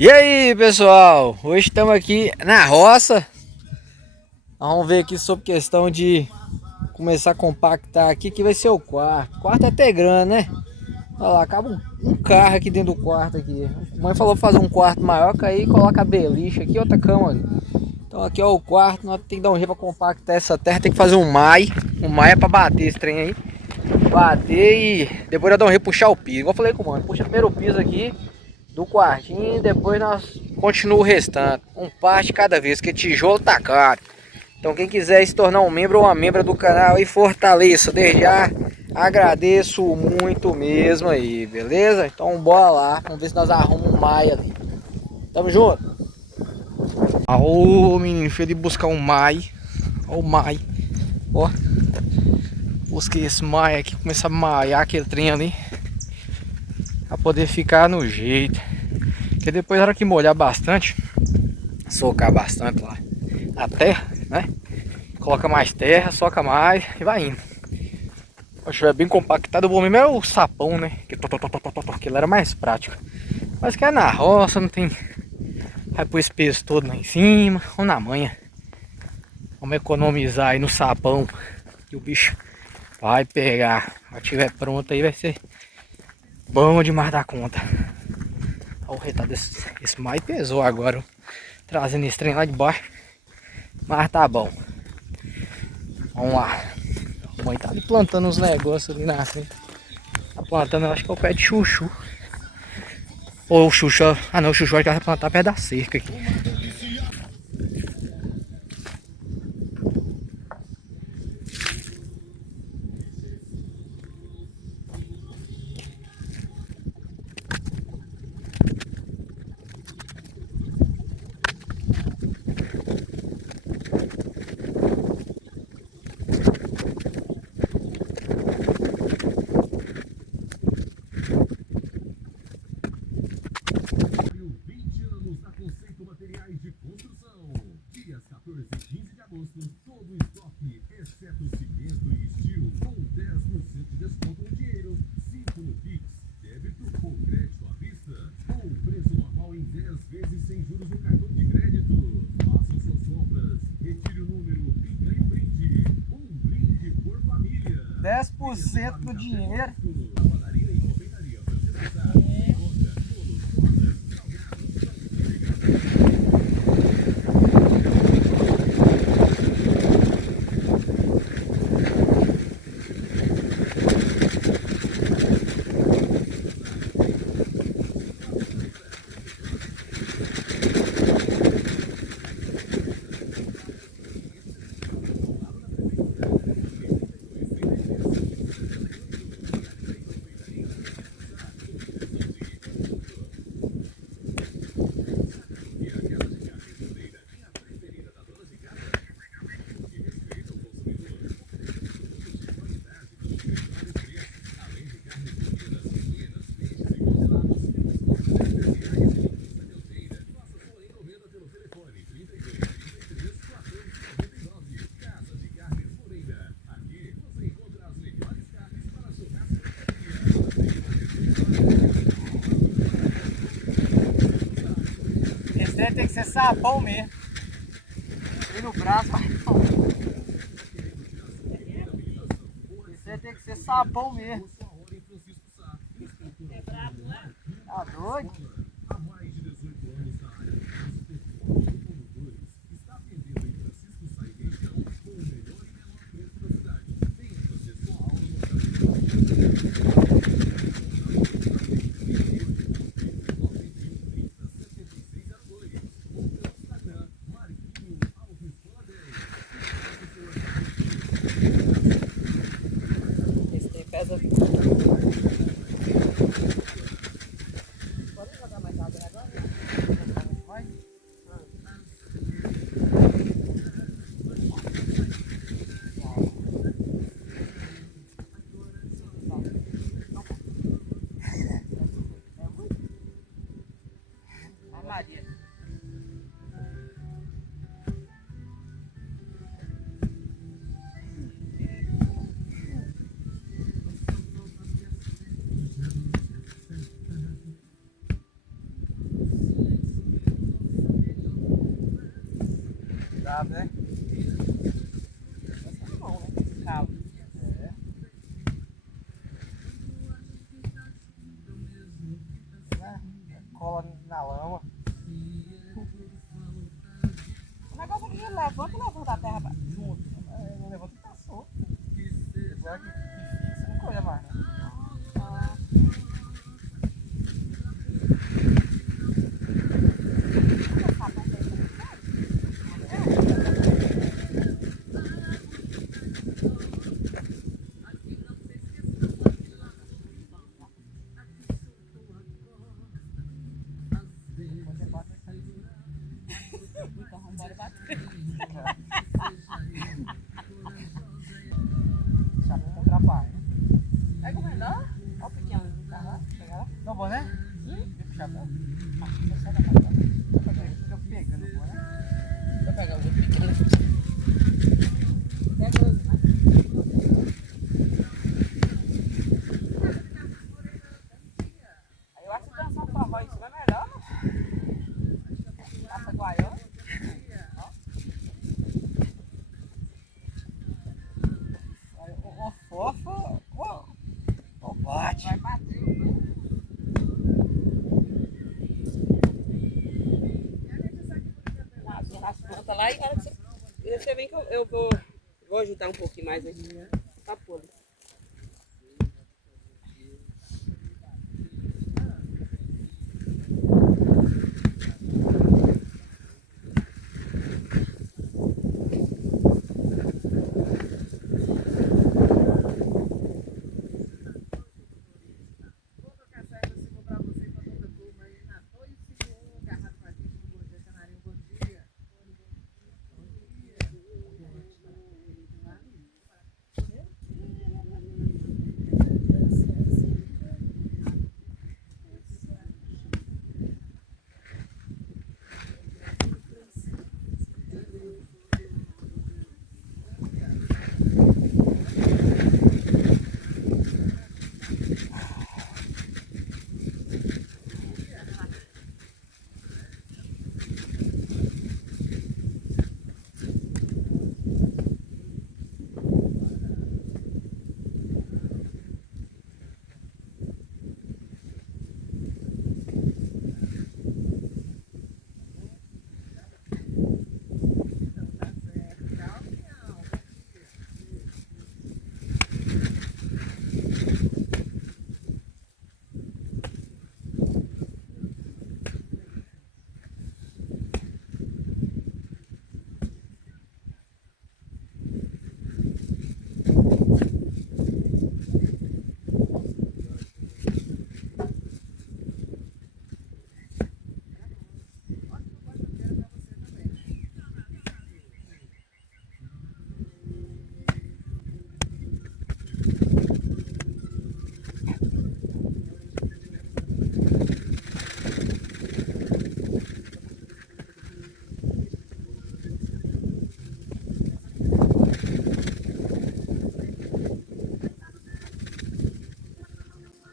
E aí, pessoal? Hoje estamos aqui na roça. Vamos ver aqui sobre questão de começar a compactar aqui, que vai ser o quarto. O quarto é até grande, né? Olha lá, acaba um carro aqui dentro do quarto aqui. A mãe falou fazer um quarto maior, que aí coloca a beliche aqui, outra cama ali. Então aqui ó, o quarto, nós temos que dar um jeito para compactar essa terra, tem que fazer um mai. Um mai é para bater esse trem aí. Bater e depois nós dar um jeito puxar o piso. Igual eu falei com o mano, puxa primeiro o piso aqui do quartinho e depois nós continuamos o restante. Um parte cada vez, que tijolo tá caro. Então quem quiser se tornar um membro ou uma membra do canal e fortaleça, desde já agradeço muito mesmo aí, beleza? Então bora lá, vamos ver se nós arrumamos um maio ali. Tamo junto? Ô menino, fui ali buscar um mai. Ó o mai. Ó. Busquei esse mai aqui, começar a maiar aquele trem ali. Pra poder ficar no jeito. Porque depois na hora que molhar bastante, socar bastante lá a terra, né? Coloca mais terra, soca mais e vai indo. Se estiver bem compactado, o bom mesmo é o sapão, né? Que aquilo era mais prático. Mas que é na roça, não tem. Vai pôr esse peso todo lá em cima ou na manha. Vamos economizar aí no sapão. Que o bicho vai pegar. Quando estiver pronto aí vai ser bom demais da conta. Olha o retado esse mais pesou agora. Trazendo esse trem lá de baixo. Mas tá bom. Vamos lá. A mãe tá ali plantando uns negócios ali na frente. Tá plantando, eu acho que é o pé de chuchu. Ou o chuchu. Ah não, o chuchu acho que vai plantar perto da cerca aqui. Todo o estoque, exceto cimento e estilo, com 10% de desconto no dinheiro, 5 no Pix, débito ou crédito à vista, ou preço normal em 10 vezes sem juros no cartão de crédito. Façam suas compras, retire o número e ganhe um brinde. Um brinde por família. 10% do dinheiro. A padaria e confeitaria Francisco Sá. Encontra bolos, tortas, salgados, Esse trem tem que ser sapão mesmo. E no braço vai. Esse aí tem que ser sapão mesmo. Tá doido? há mais de 18 anos na área de transporte de condutores, está atendendo em Francisco Sá e região com o melhor e menor preço da cidade. Venha fazer sua aula no Instagram, Marquinho Autoescola 10. Esse trem pesa. Pode jogar mais água agora? Vai. Maria. Sabe, né? Essa é bom, né? Calma. É. Cola na lama. O negócio aqui é levanta e levanta a terra junto. Não levanta e tá solto. Agora que fixa, não colhe mais, né? Ah, então bora bater. Chapéu com trabalho, né? Pega o menor. Olha o pequeno do carro lá. Chega lá. Não, boné? Hum? Vem pro chapéu. Você sai da casa. Fica pegando o boné. Vou pegar o outro pequeno. Pega o outro, né? Aí eu acho que dançar um forró em cima é melhor, né? Passa guaiana. Ó, fofa. Ó, bate. Vai bater. As plantas lá e na hora que você vem que eu vou ajudar um pouquinho mais aqui, né? Tá pô.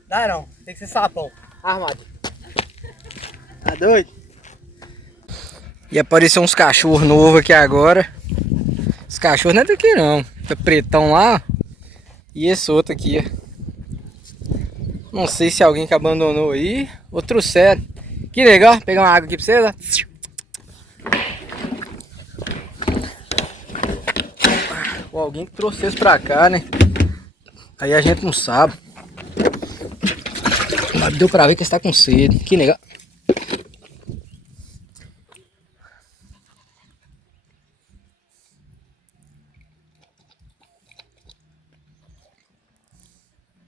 Dá não, tem que ser sapão. Armado. Tá doido? E apareceu uns cachorros novos aqui agora. Esse cachorro não é daqui não. Tá pretão lá. E esse outro aqui, ó. Não sei se alguém que abandonou aí ou trouxeram. Que legal, pegar uma água aqui pra vocês, ó. Ou alguém que trouxe eles pra cá, né? Aí a gente não sabe. Mas deu pra ver que está com sede. Que legal.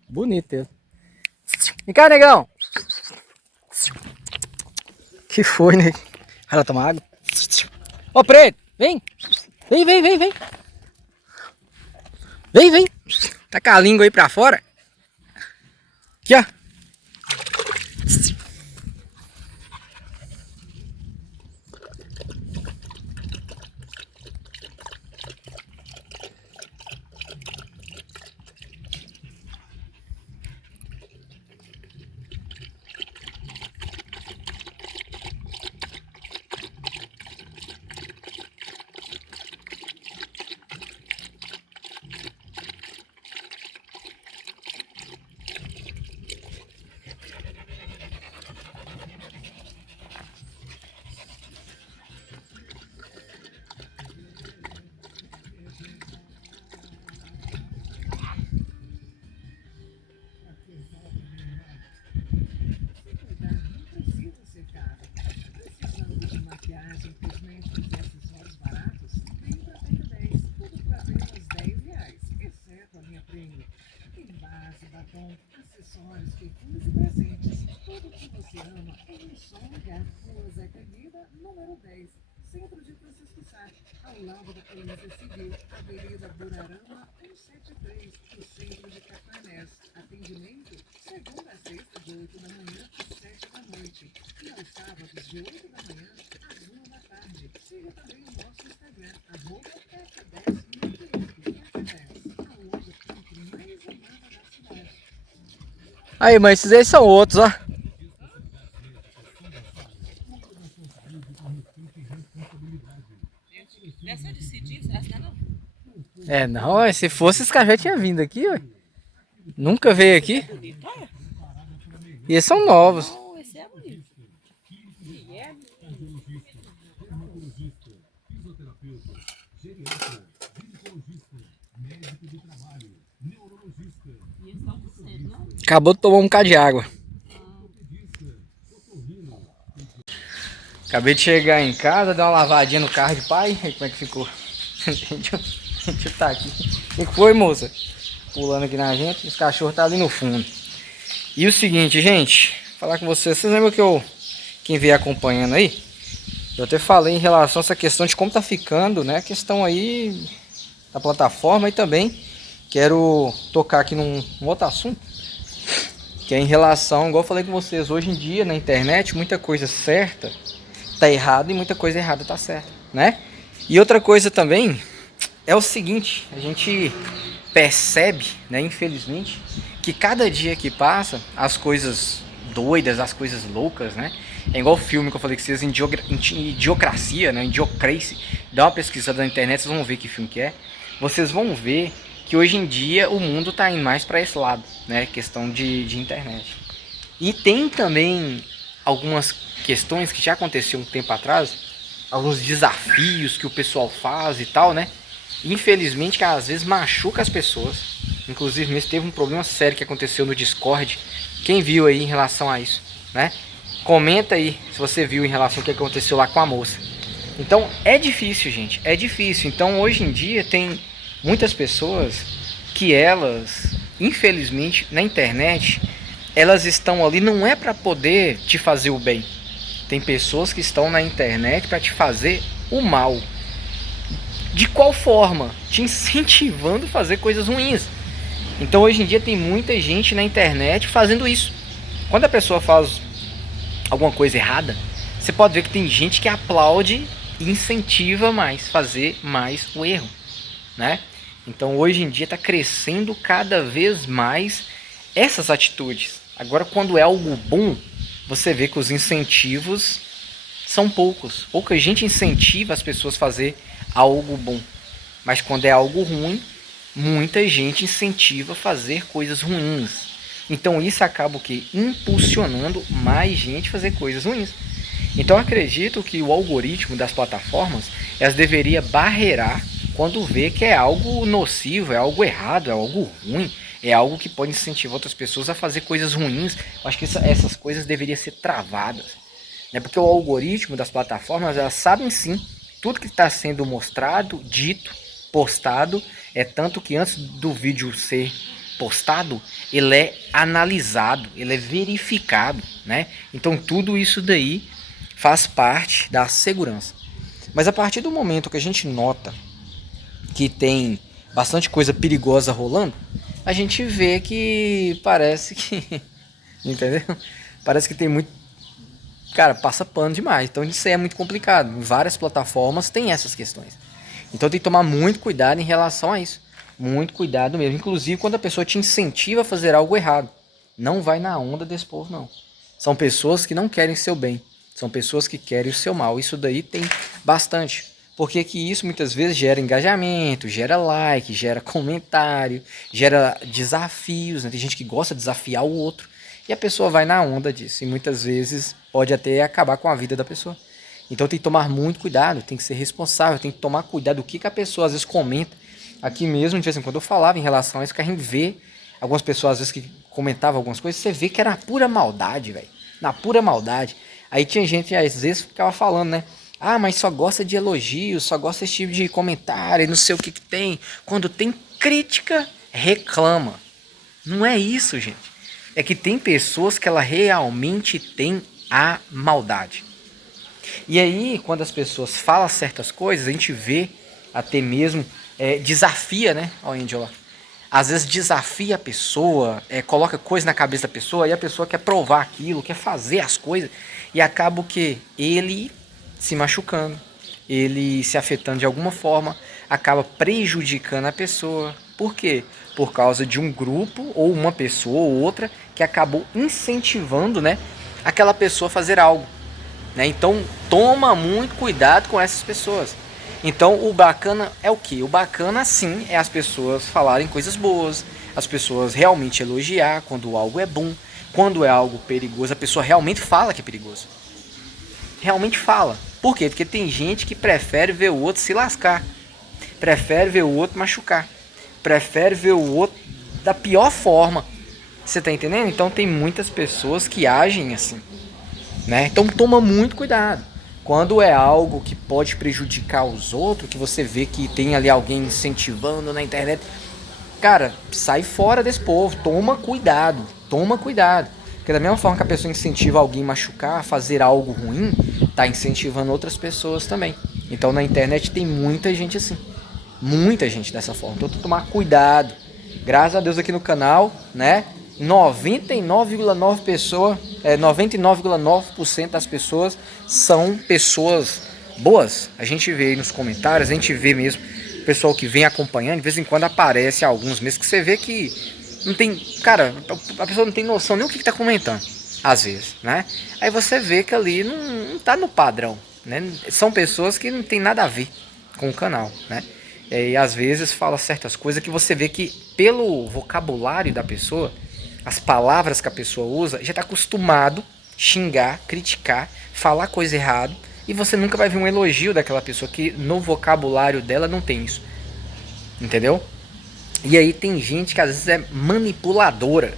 Bonito ele. Vem cá, negão. Que foi, né? Ela toma água. Ô, preto, vem. Vem, vem, vem, vem. Vem, vem. Tá com a língua aí pra fora. Aqui, ó. perfumes e presentes. Tudo que você ama em um só lugar. Rua Zeca Guida, número 10, Centro de Francisco Sá, ao lado da Polícia Civil, Avenida Burarama 173, no centro de Capanés. Atendimento segunda a sexta, de 8 da manhã às 7 da noite. E aos sábados, de 8 da manhã às 1 da tarde. Siga também o nosso Instagram, @F10 F10, a loja country mais amada da cidade. Aí, mas esses aí são outros, ó. Dessa de decidir, essa não? É, não, se fosse esse cara já tinha vindo aqui, ué. Nunca veio aqui. Bonito, olha. E eles são novos. Não, esse é bonito. Guilherme. Dermatologista, fisioterapeuta, geriatra, ginecologista, médico do trabalho, neurologista, E eles estão com sede, não? Acabou de tomar um bocado de água. Acabei de chegar em casa, dar uma lavadinha no carro de pai. Aí como é que ficou? A gente tá aqui. O que foi, moça? Pulando aqui na gente. Os cachorros tá ali no fundo. E o seguinte, gente. Falar com vocês. Vocês lembram que quem veio acompanhando aí? Eu até falei em relação a essa questão de como tá ficando, né? A questão aí da plataforma. E também quero tocar aqui num outro assunto. Que é em relação, igual eu falei com vocês, hoje em dia na internet, muita coisa certa tá errada e muita coisa errada tá certa, né? E outra coisa também é o seguinte, a gente percebe, né, infelizmente, que cada dia que passa, as coisas doidas, as coisas loucas, né? É igual o filme que eu falei que vocês, Idiocracia, né? Idiocracy. Dá uma pesquisada na internet, vocês vão ver que filme que é. Vocês vão ver que hoje em dia o mundo tá indo mais para esse lado, né? Questão de internet. E tem também algumas questões que já aconteceu um tempo atrás, alguns desafios que o pessoal faz e tal, né? Infelizmente que às vezes machuca as pessoas. Inclusive mesmo teve um problema sério que aconteceu no Discord. Quem viu aí em relação a isso, né? Comenta aí se você viu em relação ao que aconteceu lá com a moça. Então é difícil, gente, é difícil. Então hoje em dia tem muitas pessoas que elas, infelizmente, na internet, elas estão ali não é para poder te fazer o bem. Tem pessoas que estão na internet para te fazer o mal. De qual forma? Te incentivando a fazer coisas ruins. Então hoje em dia tem muita gente na internet fazendo isso. Quando a pessoa faz alguma coisa errada, você pode ver que tem gente que aplaude e incentiva mais, fazer mais o erro, né? Então hoje em dia está crescendo cada vez mais essas atitudes. Agora quando é algo bom, você vê que os incentivos são poucos. Pouca gente incentiva as pessoas a fazer algo bom. Mas quando é algo ruim, muita gente incentiva a fazer coisas ruins. Então isso acaba o quê? Impulsionando mais gente a fazer coisas ruins. Então eu acredito que o algoritmo das plataformas, elas deveriam barreirar quando vê que é algo nocivo, é algo errado, é algo ruim, é algo que pode incentivar outras pessoas a fazer coisas ruins. Eu acho que essas coisas deveriam ser travadas, né? Porque o algoritmo das plataformas, elas sabem sim tudo que está sendo mostrado, dito, postado. É tanto que antes do vídeo ser postado, ele é analisado, ele é verificado, né? Então tudo isso daí faz parte da segurança. Mas a partir do momento que a gente nota que tem bastante coisa perigosa rolando, a gente vê que parece que entendeu? Parece que tem muito, cara, passa pano demais. Então isso aí é muito complicado. Em várias plataformas tem essas questões. Então tem que tomar muito cuidado em relação a isso. Muito cuidado mesmo. Inclusive quando a pessoa te incentiva a fazer algo errado. Não vai na onda desse povo, não. São pessoas que não querem seu bem. São pessoas que querem o seu mal. Isso daí tem bastante. Porque que isso muitas vezes gera engajamento, gera like, gera comentário, gera desafios, né? Tem gente que gosta de desafiar o outro. E a pessoa vai na onda disso. E muitas vezes pode até acabar com a vida da pessoa. Então tem que tomar muito cuidado, tem que ser responsável, tem que tomar cuidado do que a pessoa às vezes comenta. Aqui mesmo, de vez em quando eu falava em relação a isso, que a gente vê algumas pessoas às vezes que comentavam algumas coisas, você vê que era na pura maldade, velho. Na pura maldade. Aí tinha gente, às vezes, que ficava falando, né? Ah, mas só gosta de elogios, só gosta desse tipo de comentário, não sei o que tem. Quando tem crítica, reclama. Não é isso, gente. é que tem pessoas que ela realmente tem a maldade. E aí, quando as pessoas falam certas coisas, a gente vê até mesmo, desafia, né, ó, Angela? Às vezes desafia a pessoa, coloca coisa na cabeça da pessoa, e a pessoa quer provar aquilo, quer fazer as coisas, e acaba o quê? Ele se machucando, ele se afetando de alguma forma, acaba prejudicando a pessoa. Por quê? Por causa de um grupo, ou uma pessoa ou outra, que acabou incentivando, né, aquela pessoa a fazer algo. Né? Então toma muito cuidado com essas pessoas. Então o bacana é o que? O bacana sim é as pessoas falarem coisas boas, as pessoas realmente elogiar quando algo é bom, quando é algo perigoso, a pessoa realmente fala que é perigoso. Realmente fala. Por quê? Porque tem gente que prefere ver o outro se lascar, prefere ver o outro machucar, prefere ver o outro da pior forma. Você tá entendendo? Então tem muitas pessoas que agem assim. Né? Então toma muito cuidado. Quando é algo que pode prejudicar os outros, que você vê que tem ali alguém incentivando na internet, cara, sai fora desse povo, toma cuidado, toma cuidado. Porque da mesma forma que a pessoa incentiva alguém a machucar, a fazer algo ruim, tá incentivando outras pessoas também. Então na internet tem muita gente assim, muita gente dessa forma. Então tem que tomar cuidado. Graças a Deus aqui no canal, né? 99,9 pessoas, 99,9% das pessoas são pessoas boas. A gente vê aí nos comentários, a gente vê mesmo o pessoal que vem acompanhando, de vez em quando aparece alguns mesmo que você vê que não tem, cara, a pessoa não tem noção nem o que tá comentando, às vezes, né? Aí você vê que ali não tá no padrão, né? São pessoas que não tem nada a ver com o canal, né? E às vezes fala certas coisas que você vê que pelo vocabulário da pessoa, as palavras que a pessoa usa, já está acostumado a xingar, criticar, falar coisa errada, e você nunca vai ver um elogio daquela pessoa que no vocabulário dela não tem isso. Entendeu? E aí tem gente que às vezes é manipuladora.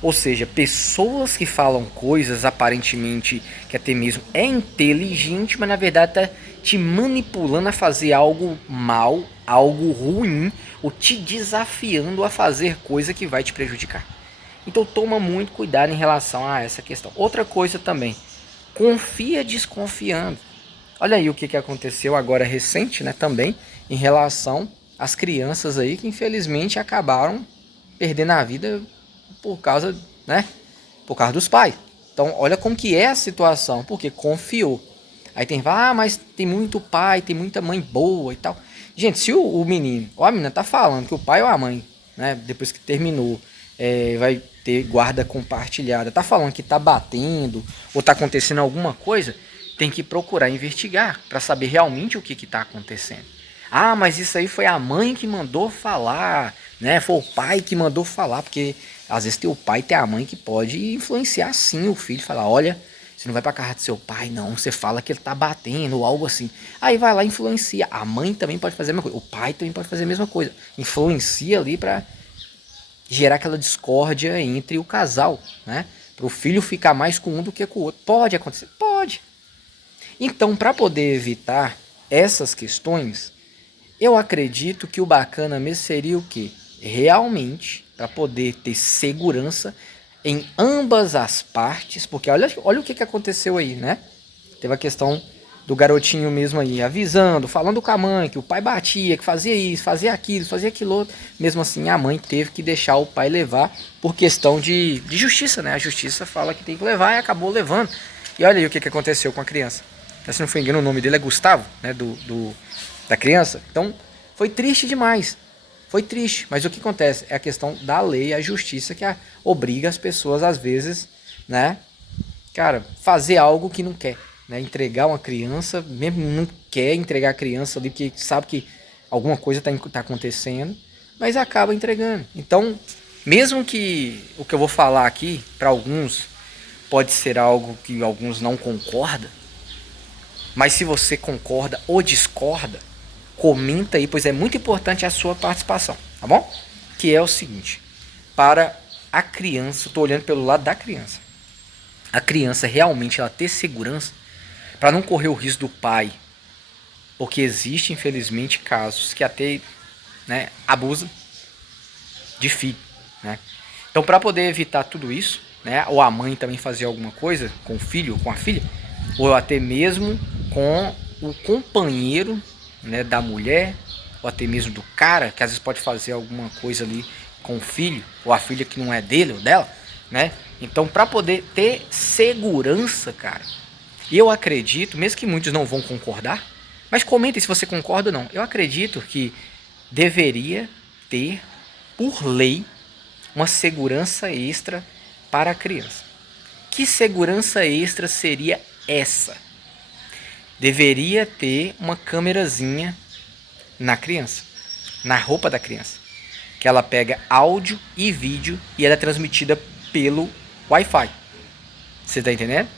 Ou seja, pessoas que falam coisas aparentemente que até mesmo é inteligente, mas na verdade está te manipulando a fazer algo mal, algo ruim, ou te desafiando a fazer coisa que vai te prejudicar. Então toma muito cuidado em relação a essa questão. Outra coisa também, confia desconfiando. Olha aí o que aconteceu agora recente, né, também, em relação às crianças aí que infelizmente acabaram perdendo a vida por causa, né, por causa dos pais. Então olha como que é a situação, porque confiou. Aí tem, mas tem muito pai, tem muita mãe boa e tal. Gente, se o menino, ou a menina tá falando que o pai ou a mãe, né, depois que terminou, vai ter guarda compartilhada, tá falando que tá batendo ou tá acontecendo alguma coisa, tem que procurar investigar para saber realmente o que tá acontecendo. Mas isso aí foi a mãe que mandou falar, né? Foi o pai que mandou falar, porque às vezes tem o pai e tem a mãe que pode influenciar sim o filho, falar, olha, você não vai pra casa do seu pai, não, você fala que ele tá batendo ou algo assim. Aí vai lá e influencia. A mãe também pode fazer a mesma coisa, o pai também pode fazer a mesma coisa. Influencia ali para gerar aquela discórdia entre o casal, né? Para o filho ficar mais com um do que com o outro. Pode acontecer? Pode. Então, para poder evitar essas questões, eu acredito que o bacana mesmo seria o quê? Realmente, para poder ter segurança em ambas as partes, porque olha o que aconteceu aí, né? Teve a questão do garotinho mesmo aí, avisando, falando com a mãe, que o pai batia, que fazia isso, fazia aquilo outro. Mesmo assim, a mãe teve que deixar o pai levar por questão de justiça, né? A justiça fala que tem que levar e acabou levando. E olha aí o que aconteceu com a criança. Se não for engano, o nome dele é Gustavo, né? Da criança. Então, foi triste demais. Foi triste. Mas o que acontece? É a questão da lei, a justiça que obriga as pessoas, às vezes, né? Cara, fazer algo que não quer. Né, entregar uma criança, mesmo não quer entregar a criança ali, porque sabe que alguma coisa tá acontecendo, mas acaba entregando. Então, mesmo que o que eu vou falar aqui, para alguns, pode ser algo que alguns não concordam, mas se você concorda ou discorda, comenta aí, pois é muito importante a sua participação, tá bom? Que é o seguinte, para a criança, estou olhando pelo lado da criança, a criança realmente ela ter segurança, para não correr o risco do pai, porque existe infelizmente casos que até, né, abusa de filho, né? Então, para poder evitar tudo isso, né, ou a mãe também fazer alguma coisa com o filho ou com a filha, ou até mesmo com o companheiro, né, da mulher, ou até mesmo do cara, que às vezes pode fazer alguma coisa ali com o filho ou a filha que não é dele ou dela, né? Então, para poder ter segurança, cara, eu acredito, mesmo que muitos não vão concordar, mas comentem se você concorda ou não. Eu acredito que deveria ter, por lei, uma segurança extra para a criança. Que segurança extra seria essa? Deveria ter uma câmerazinha na criança, na roupa da criança, que ela pega áudio e vídeo e ela é transmitida pelo Wi-Fi. Você tá entendendo?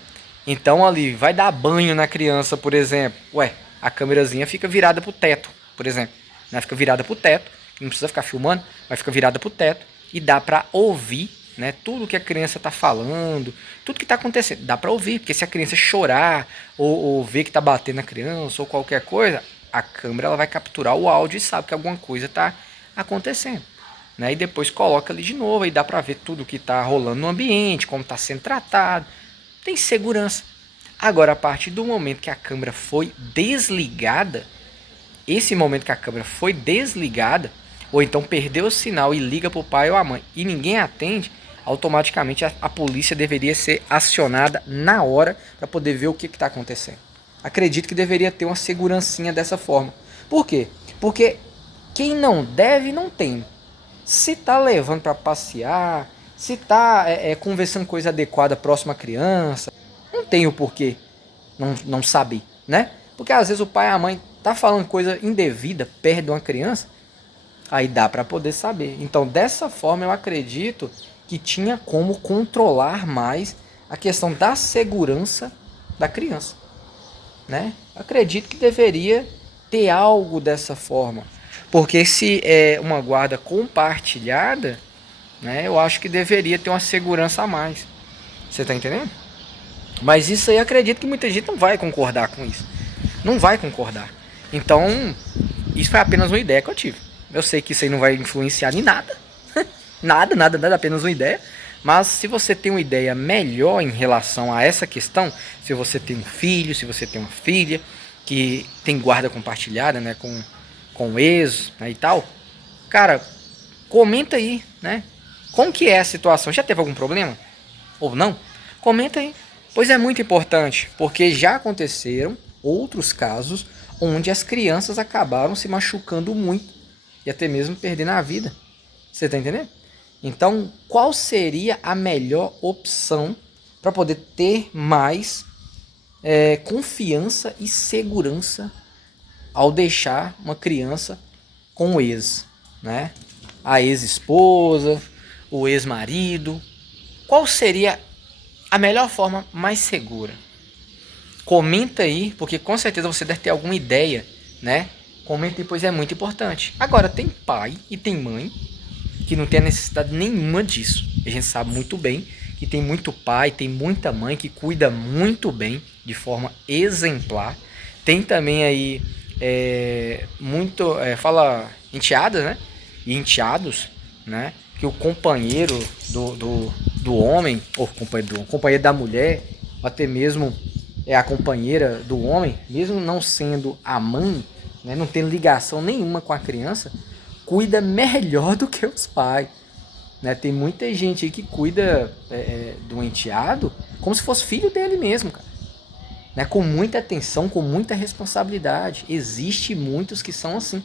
Então ali vai dar banho na criança, por exemplo. Ué, a câmerazinha fica virada pro teto, por exemplo. Ela fica virada pro teto, não precisa ficar filmando, mas fica virada pro teto e dá para ouvir, né, tudo que a criança tá falando, tudo que tá acontecendo, dá para ouvir, porque se a criança chorar ou ver que tá batendo na criança ou qualquer coisa, a câmera ela vai capturar o áudio e sabe que alguma coisa tá acontecendo, né? E depois coloca ali de novo e dá para ver tudo que tá rolando no ambiente, como tá sendo tratado. Tem segurança. Agora, a partir do momento que a câmera foi desligada, esse momento que a câmera foi desligada, ou então perdeu o sinal e liga para o pai ou a mãe e ninguém atende, automaticamente a polícia deveria ser acionada na hora para poder ver o que está acontecendo. Acredito que deveria ter uma segurancinha dessa forma. Por quê? Porque quem não deve, não tem. Se tá levando para passear, se tá conversando coisa adequada próxima à criança, não tem o porquê não saber, né? Porque às vezes o pai e a mãe tá falando coisa indevida perto de uma criança, aí dá para poder saber. Então, dessa forma, eu acredito que tinha como controlar mais a questão da segurança da criança, né? Acredito que deveria ter algo dessa forma, porque se é uma guarda compartilhada, né, eu acho que deveria ter uma segurança a mais. Você tá entendendo? Mas isso aí, acredito que muita gente não vai concordar com isso. Não vai concordar. Então, isso foi apenas uma ideia que eu tive. Eu sei que isso aí não vai influenciar em nada. nada, apenas uma ideia. Mas se você tem uma ideia melhor em relação a essa questão, se você tem um filho, se você tem uma filha que tem guarda compartilhada, né, com o ex, né, e tal, cara, comenta aí, né? Como que é a situação? Já teve algum problema? Ou não? Comenta aí. Pois é muito importante, porque já aconteceram outros casos onde as crianças acabaram se machucando muito e até mesmo perdendo a vida. Você está entendendo? Então, qual seria a melhor opção para poder ter mais confiança e segurança ao deixar uma criança com o ex, né? A ex-esposa, o ex-marido. Qual seria a melhor forma mais segura? Comenta aí, porque com certeza você deve ter alguma ideia, né? Comenta aí, pois é muito importante. Agora, tem pai e tem mãe que não tem necessidade nenhuma disso. A gente sabe muito bem que tem muito pai, tem muita mãe que cuida muito bem, de forma exemplar. Tem também aí fala enteadas, né? E enteados, né? Que o companheiro do homem, ou companheiro da mulher, ou até mesmo a companheira do homem, mesmo não sendo a mãe, né, não tendo ligação nenhuma com a criança, cuida melhor do que os pais. Né? Tem muita gente aí que cuida do enteado como se fosse filho dele mesmo, cara. Né? Com muita atenção, com muita responsabilidade. Existe muitos que são assim.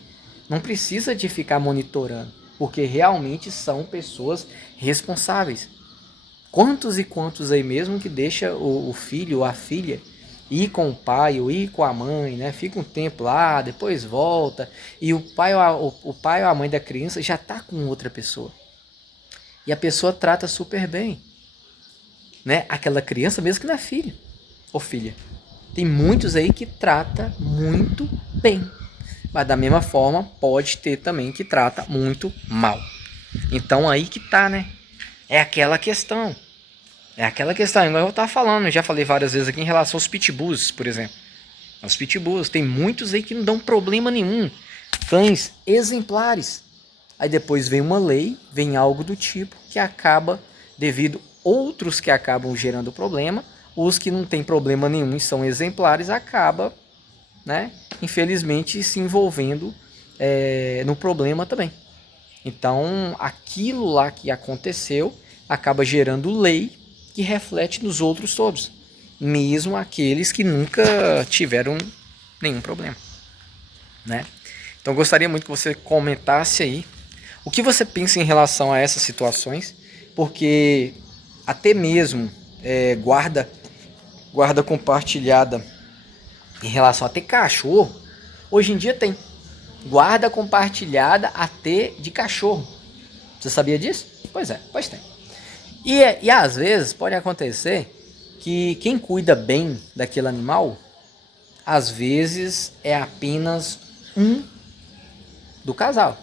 Não precisa de ficar monitorando, porque realmente são pessoas responsáveis. Quantos e quantos aí mesmo que deixa o filho ou a filha ir com o pai ou ir com a mãe, né? Fica um tempo lá, depois volta, e o pai ou a mãe da criança já está com outra pessoa. E a pessoa trata super bem, né? Aquela criança mesmo que não é filho ou filha. Tem muitos aí que trata muito bem. Mas da mesma forma, pode ter também que trata muito mal. Então aí que tá, né? É aquela questão. Igual eu tava falando, eu já falei várias vezes aqui em relação aos pitbulls, por exemplo. Os pitbulls, tem muitos aí que não dão problema nenhum. Cães exemplares. Aí depois vem uma lei, vem algo do tipo que acaba, devido outros que acabam gerando problema, os que não tem problema nenhum e são exemplares, acaba, né, infelizmente se envolvendo no problema também. Então, aquilo lá que aconteceu acaba gerando lei que reflete nos outros todos, mesmo aqueles que nunca tiveram nenhum problema, né? Então, gostaria muito que você comentasse aí o que você pensa em relação a essas situações, porque até mesmo guarda compartilhada em relação a ter cachorro, hoje em dia tem guarda compartilhada até de cachorro. Você sabia disso? Pois tem. E às vezes pode acontecer que quem cuida bem daquele animal, às vezes é apenas um do casal.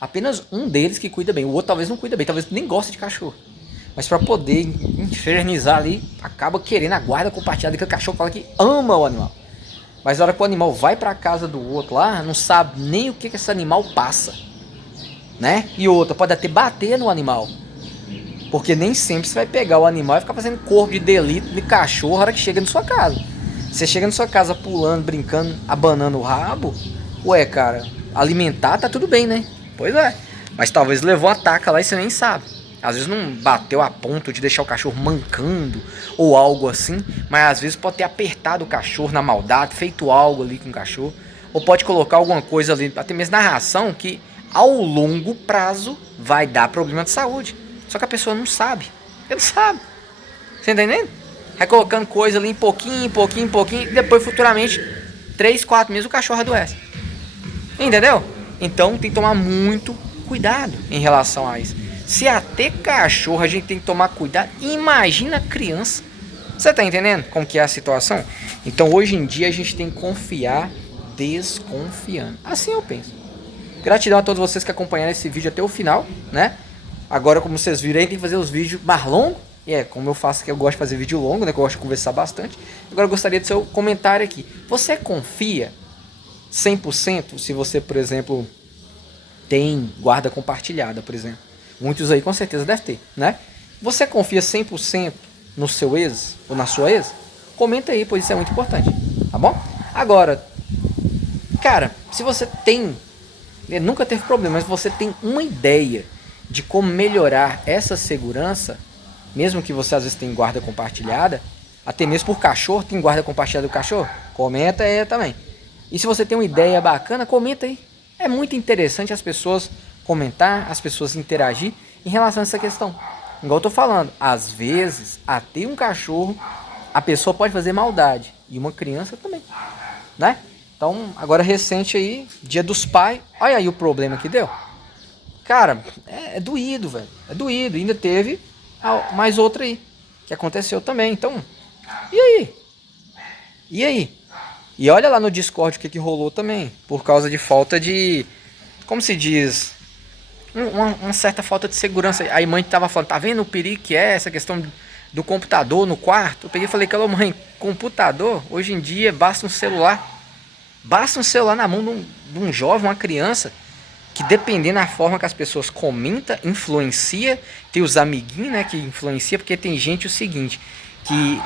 Apenas um deles que cuida bem. O outro talvez não cuida bem, talvez nem goste de cachorro. Mas para poder infernizar ali, acaba querendo a guarda compartilhada, que o cachorro fala que ama o animal. Mas na hora que o animal vai para casa do outro lá, não sabe nem o que esse animal passa, né? E outra, pode até bater no animal. Porque nem sempre você vai pegar o animal e ficar fazendo corpo de delito de cachorro na hora que chega na sua casa. Você chega na sua casa pulando, brincando, abanando o rabo, ué, cara, alimentar tá tudo bem, né? Pois é. Mas talvez levou a taca lá e você nem sabe. Às vezes não bateu a ponto de deixar o cachorro mancando ou algo assim, mas às vezes pode ter apertado o cachorro na maldade, feito algo ali com o cachorro, ou pode colocar alguma coisa ali, até mesmo na ração, que ao longo prazo vai dar problema de saúde. Só que a pessoa não sabe. Ele não sabe. Você tá entendendo? Vai colocando coisa ali em pouquinho, e depois futuramente, 3, 4 meses o cachorro adoece. Entendeu? Então tem que tomar muito cuidado em relação a isso. Se até cachorro a gente tem que tomar cuidado, imagina criança. Você tá entendendo como que é a situação? Então hoje em dia a gente tem que confiar desconfiando. Assim eu penso. Gratidão a todos vocês que acompanharam esse vídeo até o final, né? Agora, como vocês viram aí, tem que fazer os vídeos mais longos. E como eu faço, que eu gosto de fazer vídeo longo, né? Que eu gosto de conversar bastante. Agora eu gostaria do seu comentário aqui. Você confia 100% se você, por exemplo, tem guarda compartilhada, por exemplo? Muitos aí com certeza devem ter, né? Você confia 100% no seu ex ou na sua ex? Comenta aí, pois isso é muito importante, tá bom? Agora, cara, se você tem, nunca teve problema, mas você tem uma ideia de como melhorar essa segurança, mesmo que você às vezes tenha guarda compartilhada, até mesmo por cachorro, tem guarda compartilhada do cachorro? Comenta aí também. E se você tem uma ideia bacana, comenta aí. É muito interessante as pessoas comentar, as pessoas interagir em relação a essa questão. Igual eu tô falando, às vezes, até um cachorro, a pessoa pode fazer maldade. E uma criança também, né? Então, agora recente aí, Dia dos Pais, olha aí o problema que deu. Cara, é doído, velho. É doído. Ainda teve mais outra aí, que aconteceu também. Então, e aí? E aí? E olha lá no Discord o que rolou também. Por causa de falta de, como se diz, uma certa falta de segurança. A mãe tava falando, tá vendo o perigo que é essa questão do computador no quarto? Eu peguei e falei, calma mãe, computador, hoje em dia basta um celular. Basta um celular na mão de um jovem, uma criança, que dependendo da forma que as pessoas comentam, influencia. Tem os amiguinhos, né, que influencia, porque tem gente o seguinte, que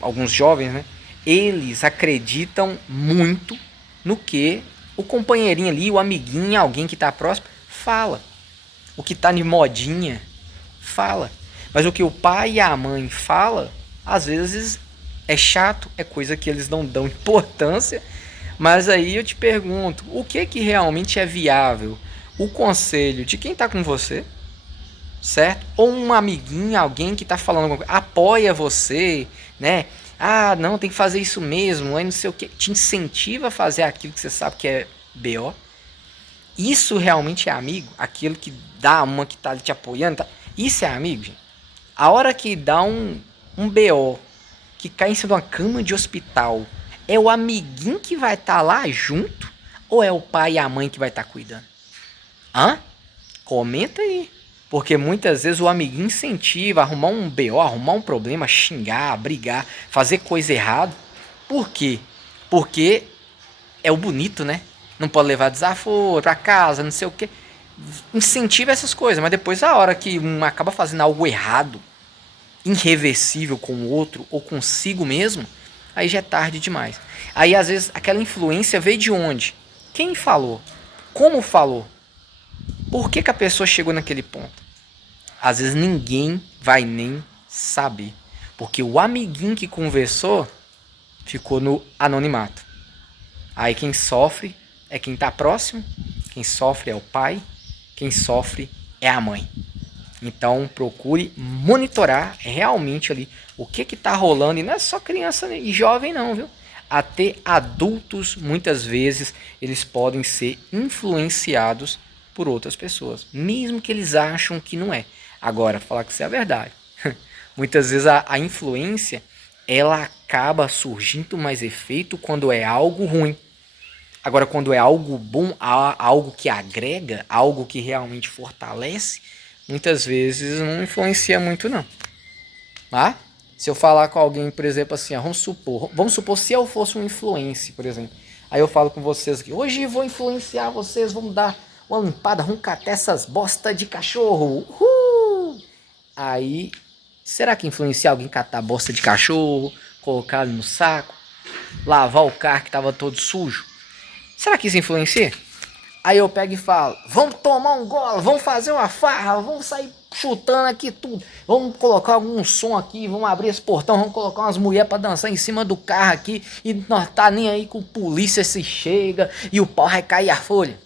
alguns jovens, né, eles acreditam muito no que o companheirinho ali, o amiguinho, alguém que está próximo, fala. O que está de modinha, fala. Mas o que o pai e a mãe fala, às vezes é chato, é coisa que eles não dão importância. Mas aí eu te pergunto, o que realmente é viável? O conselho de quem está com você, certo? Ou um amiguinho, alguém que está falando alguma coisa, apoia você, né? Ah, não, tem que fazer isso mesmo, aí não sei o que, te incentiva a fazer aquilo que você sabe que é BO. Isso realmente é amigo? Aquilo que dá uma que tá ali te apoiando, tá? Isso é amigo, gente? A hora que dá um BO, que cai em cima de uma cama de hospital, é o amiguinho que vai estar lá junto? Ou é o pai e a mãe que vai estar cuidando? Hã? Comenta aí. Porque muitas vezes o amiguinho incentiva a arrumar um BO, arrumar um problema, xingar, brigar, fazer coisa errada. Por quê? Porque é o bonito, né? não pode levar desaforo pra casa, não sei o que. Incentiva essas coisas, mas depois a hora que um acaba fazendo algo errado, irreversível com o outro ou consigo mesmo, aí já é tarde demais. Aí às vezes aquela influência veio de onde? Quem falou? Como falou? Por que a pessoa chegou naquele ponto? Às vezes ninguém vai nem saber, porque o amiguinho que conversou ficou no anonimato. Aí quem sofre é quem está próximo, quem sofre é o pai, quem sofre é a mãe. Então procure monitorar realmente ali o que está rolando. E não é só criança e jovem não, viu? Até adultos, muitas vezes, eles podem ser influenciados por outras pessoas, mesmo que eles acham que não é. Agora, falar que isso é a verdade. Muitas vezes a influência, ela acaba surgindo mais efeito quando é algo ruim. Agora, quando é algo bom, algo que agrega, algo que realmente fortalece, muitas vezes não influencia muito não. Tá? Se eu falar com alguém, por exemplo, assim, ó, vamos supor se eu fosse um influencer, por exemplo. Aí eu falo com vocês aqui, hoje eu vou influenciar vocês, vamos dar uma limpada, vamos catar essas bosta de cachorro. Uhul! Aí, será que influencia alguém catar bosta de cachorro, colocar ali no saco, lavar o carro que estava todo sujo? Será que isso influencia? Aí eu pego e falo, vamos tomar um gole, vamos fazer uma farra, vamos sair chutando aqui tudo. Vamos colocar algum som aqui, vamos abrir esse portão, vamos colocar umas mulheres pra dançar em cima do carro aqui. E nós tá nem aí com polícia se chega e o pau vai cair a folha.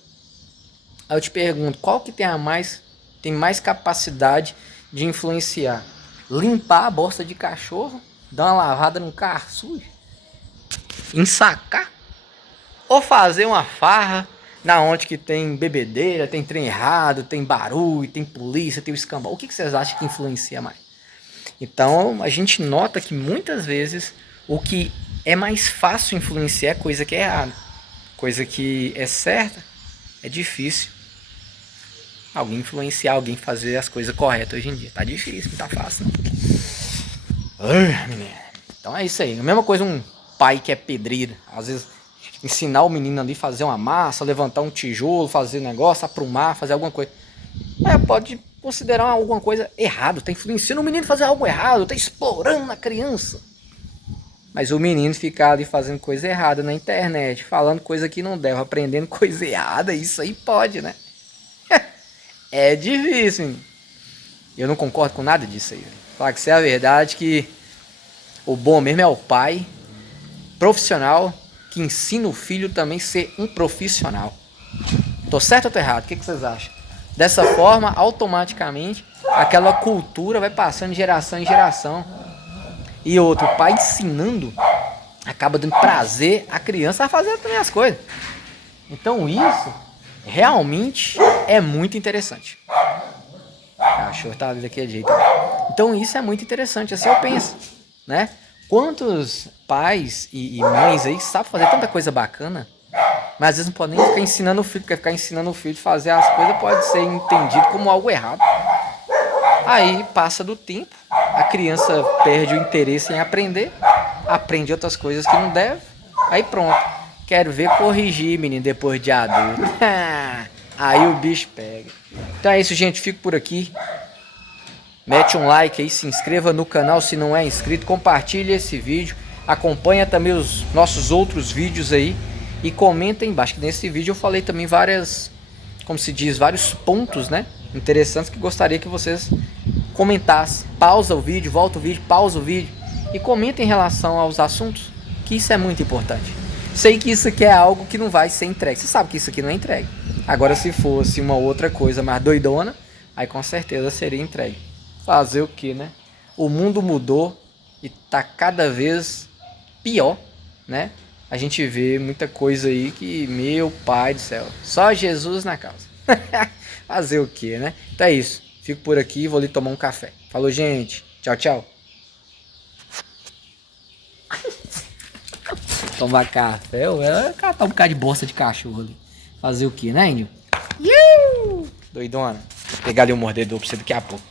Aí eu te pergunto, qual que tem mais capacidade de influenciar? Limpar a bosta de cachorro, dar uma lavada no carro sujo, ensacar? Ou fazer uma farra na onde que tem bebedeira, tem trem errado, tem barulho, tem polícia, tem o escambau? O que vocês acham que influencia mais? Então a gente nota que muitas vezes o que é mais fácil influenciar é coisa que é errada. Coisa que é certa é difícil alguém influenciar, alguém fazer as coisas corretas hoje em dia. Tá difícil, não tá fácil não. Menina. Então é isso aí. A mesma coisa um pai que é pedreiro. Às vezes ensinar o menino ali a fazer uma massa, levantar um tijolo, fazer negócio, aprumar, fazer alguma coisa. Mas pode considerar alguma coisa errado. Tá influenciando o menino a fazer algo errado, tá explorando a criança. Mas o menino ficar ali fazendo coisa errada na internet, falando coisa que não deve, aprendendo coisa errada, isso aí pode, né? É difícil, menino. Eu não concordo com nada disso aí. Falar que isso é a verdade, que o bom mesmo é o pai profissional que ensina o filho também a ser um profissional. Tô certo ou tô errado? O que vocês acham? Dessa forma, automaticamente, aquela cultura vai passando de geração em geração. E outro, o pai ensinando, acaba dando prazer à criança a fazer também as coisas. Então isso realmente é muito interessante. O cachorro tá ali daquele jeito. Então isso é muito interessante, assim eu penso, né? Quantos pais e mães aí sabem fazer tanta coisa bacana, mas às vezes não podem nem ficar ensinando o filho, porque ficar ensinando o filho a fazer as coisas pode ser entendido como algo errado. Aí passa do tempo, a criança perde o interesse em aprender, aprende outras coisas que não deve, aí pronto. Quero ver corrigir, menino, depois de adulto. Aí o bicho pega. Então é isso, gente, fico por aqui. Mete um like aí, se inscreva no canal se não é inscrito, compartilhe esse vídeo, acompanha também os nossos outros vídeos aí e comenta aí embaixo, que nesse vídeo eu falei também vários pontos, né, interessantes que gostaria que vocês comentassem. Pausa o vídeo, volta o vídeo, pausa o vídeo e comenta em relação aos assuntos, que isso é muito importante. Sei que isso aqui é algo que não vai ser entregue, você sabe que isso aqui não é entregue. Agora se fosse uma outra coisa mais doidona, aí com certeza seria entregue. Fazer o que, né? O mundo mudou e tá cada vez pior, né? A gente vê muita coisa aí que, meu pai do céu, só Jesus na causa. Fazer o que, né? Então é isso. Fico por aqui e vou ali tomar um café. Falou, gente. Tchau, tchau. Tomar café, ué, catar um bocado de bosta de cachorro ali. Fazer o que, né, índio? Doidona. Vou pegar ali um mordedor pra você daqui a pouco.